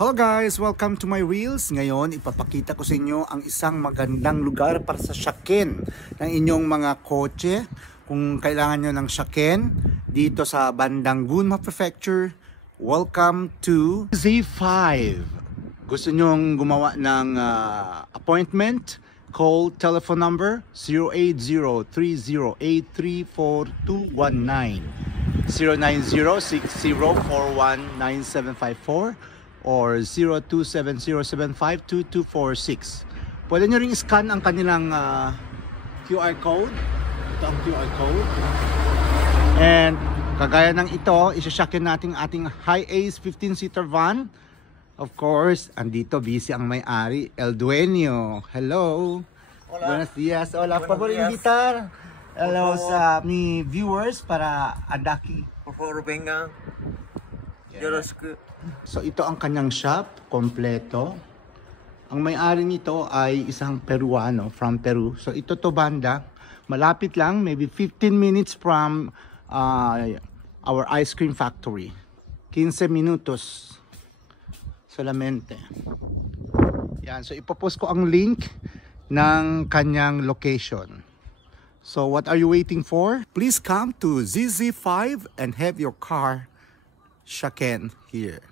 Hello guys! Welcome to my Reels. Ngayon, ipapakita ko sa inyo ang isang magandang lugar para sa syakin ng inyong mga kotse. Kung kailangan nyo ng syakin dito sa bandang Gunma Prefecture, welcome to Z5. Gusto nyong gumawa ng appointment? Call telephone number 080-3083-4219 090-6041-9754 or 0270752246. Pwede nyo ring scan ang kanilang QR code. Ito ang QR code. And kagaya ng ito, isasyakin natin ating Hi-Ace 15-seater van. Of course, andito busy ang may-ari, El Dueño. Hello. Hola. Buenos días. Hola, Buenos favor días. invitar. Hello Por favor. sa mi viewers para andaki. Por favor, vengan. Yoroshiku. So ito ang kanyang shop, kompleto. Ang may-ari nito ay isang Peruano from Peru. So ito to banda, malapit lang, maybe 15 minutes from our ice cream factory. 15 minutos solamente. Yan, so ipopost ko ang link ng kanyang location. So what are you waiting for? Please come to ZZ5 and have your car shaken here.